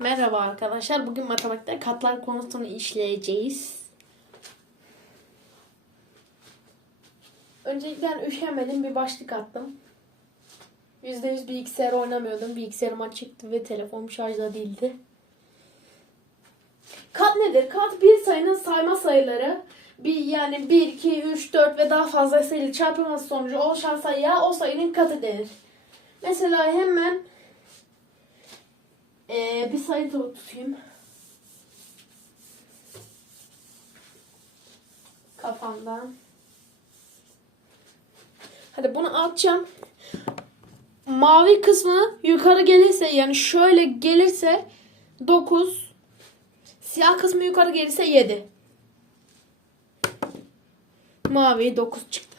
Merhaba arkadaşlar. Bugün matematikte katlar konusunu işleyeceğiz. Öncelikle ben üşenmedim bir başlık attım. %100 bilgisayar oynamıyordum. Bilgisayarım açıktı ve telefonum şarjda değildi. Kat nedir? Kat bir sayının sayma sayıları bir yani 1, 2, 3, 4 ve daha fazla sayılı çarpılması sonucu oluşan sayıya o sayının katı denir. Mesela hemen ee, bir sayı da tutayım. Kafamdan. Hadi bunu atacağım. Mavi kısmı yukarı gelirse yani şöyle gelirse 9. Siyah kısmı yukarı gelirse 7. Mavi 9 çıktı.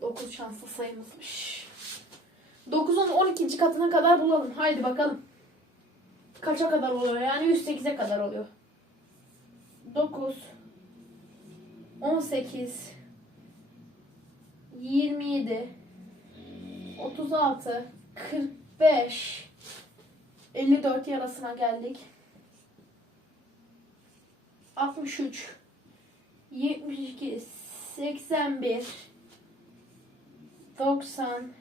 9 şanslı sayımızmış. 9'un 12. katına kadar bulalım. Haydi bakalım. Kaça kadar oluyor? Yani 108'e kadar oluyor. 9 18 27 36 45 54 yarasına geldik. 63 72 81 90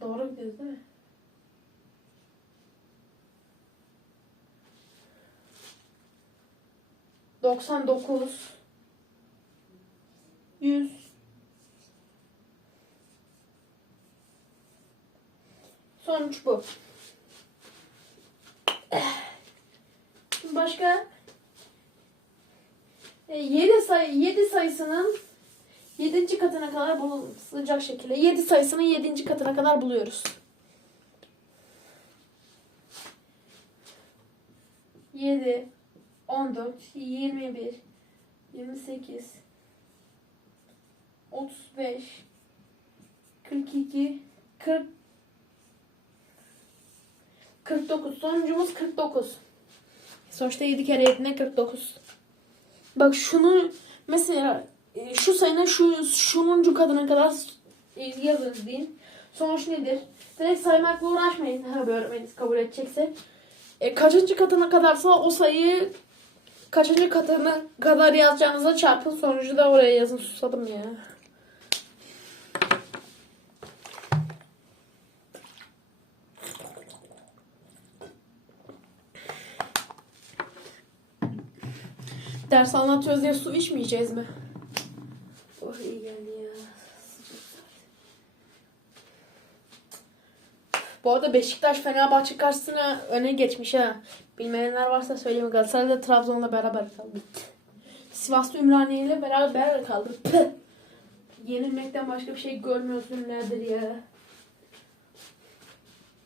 Doğru gidiyoruz değil mi? Doksan dokuz. Yüz. Sonuç bu. Başka 7 sayı 7 sayısının 7. katına kadar bulunacak şekilde 7 sayısının 7. katına kadar buluyoruz. 7 14 21 28 35 42 40 49 sonucumuz 49. Sonuçta 7 kere 7'ne 49. Bak şunu mesela e, şu sayının şu şununcu kadına kadar yazınız deyin. Sonuç nedir? Direkt saymakla uğraşmayın. Tabii öğretmeniniz kabul edecekse. E, kaçıncı katına kadarsa o sayıyı kaçıncı katına kadar yazacağınıza çarpın. Sonucu da oraya yazın. Susadım ya. Ders anlatıyoruz diye su içmeyeceğiz mi? Bu arada Beşiktaş Fenerbahçe karşısına öne geçmiş ha. Bilmeyenler varsa söyleyeyim. Galatasaray da Trabzon'la beraber kaldı. Sivas'ta Ümraniye ile beraber kaldı. Yenilmekten başka bir şey görmüyorsun nedir ya.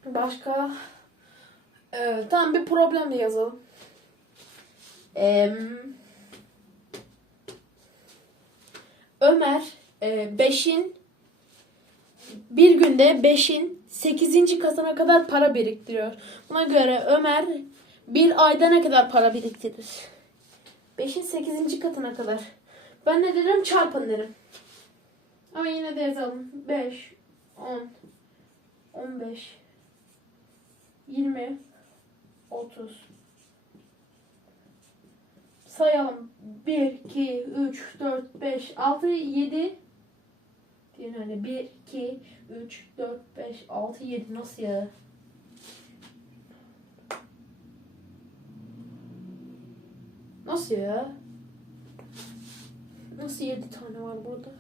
Başka ee, tamam bir problemle yazalım. Eee Ömer 5'in bir günde 5'in 8. katına kadar para biriktiriyor. Buna göre Ömer bir ayda ne kadar para biriktirir? 5'in 8. katına kadar. Ben ne derim? Çarpın derim. Ama yine de yazalım. 5, 10, 15, 20, 30, sayalım. 1, 2, 3, 4, 5, 6, 7. Yani 1, 2, 3, 4, 5, 6, 7. Nasıl ya? Nasıl ya? Nasıl 7 tane var burada?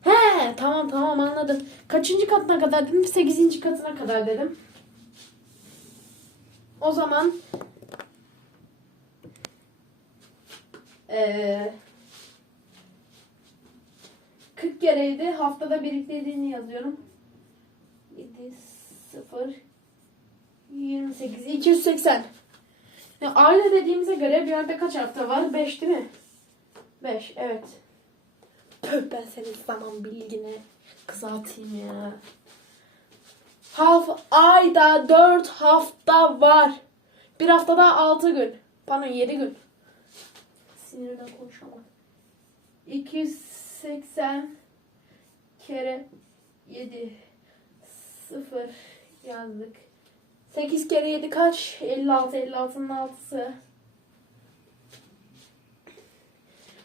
He tamam tamam anladım. Kaçıncı katına kadar dedim? 8. katına kadar dedim. O zaman Ee, 40 kereydi. Haftada biriktirdiğini yazıyorum. 7, 0, 28, 280. Yani aile dediğimize göre bir yerde kaç hafta var? 5 değil mi? 5, evet. Pöh ben senin zaman bilgine kızartayım ya. Haf ayda 4 hafta var. Bir haftada 6 gün. Pardon 7 gün. Sinirden konuşamam. 280 kere 7 0 yazdık. 8 kere 7 kaç? 56. 56'nın 6'sı.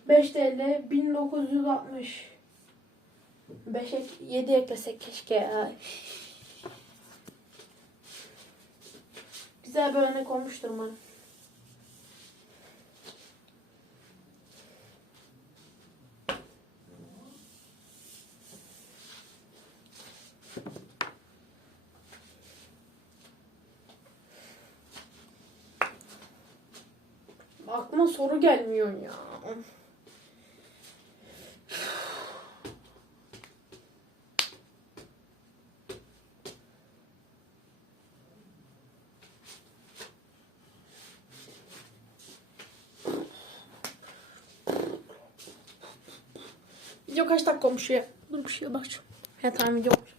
5 de 50. 1960. 5 ek, 7 eklesek keşke ya. Güzel bir örnek olmuştur umarım. Aklıma soru gelmiyor ya. Video kaç dakika olmuş ya? Dur bir şeye bakacağım. Ya tamam video olmuş.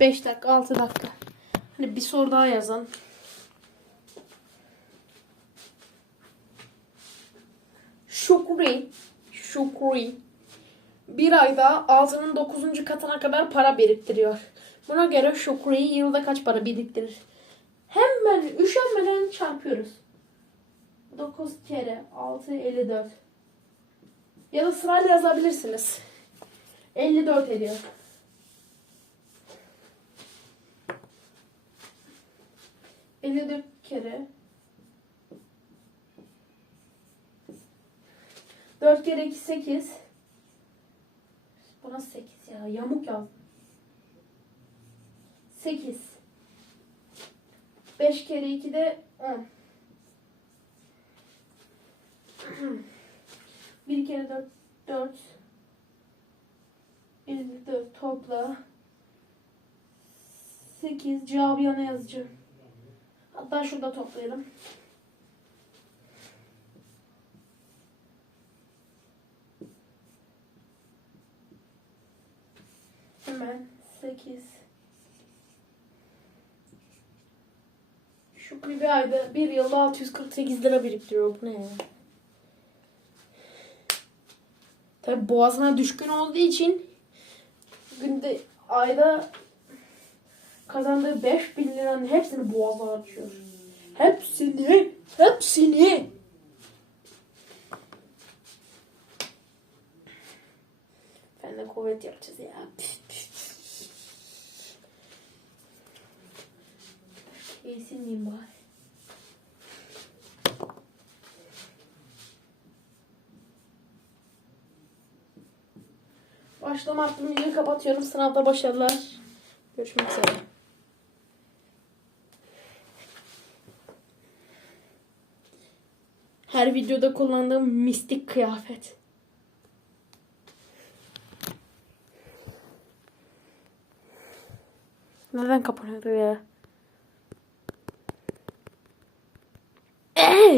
5 dakika 6 dakika. Hani bir soru daha yazan. Şükri. Şükri. Bir ayda altının 9. katına kadar para biriktiriyor. Buna göre Şükri yılda kaç para biriktirir? Hemen üşenmeden çarpıyoruz. 9 kere 6 54. Ya da sırayla yazabilirsiniz. 54 ediyor. Elli dört kere 4 kere 2 8. Buna 8 ya. Yamuk yazdım. 8. 5 kere 2 de 10. 1 kere 4 4. 54 topla. 8 cevabı yana yazacağım. Hatta şurada toplayalım. Hemen 8 Şükrü bir ayda bir yılda 648 lira biriktiriyor. Bu ne ya? Tabi boğazına düşkün olduğu için günde ayda kazandığı 5000 liranın hepsini boğazına atıyor. Hepsini. Hepsini. Ben de kuvvet yapacağız ya. İyisin miyim bari? Başlama attım. Videoyu kapatıyorum. Sınavda başarılar. Görüşmek üzere. Her videoda kullandığım mistik kıyafet. Neden kapanıyor ya?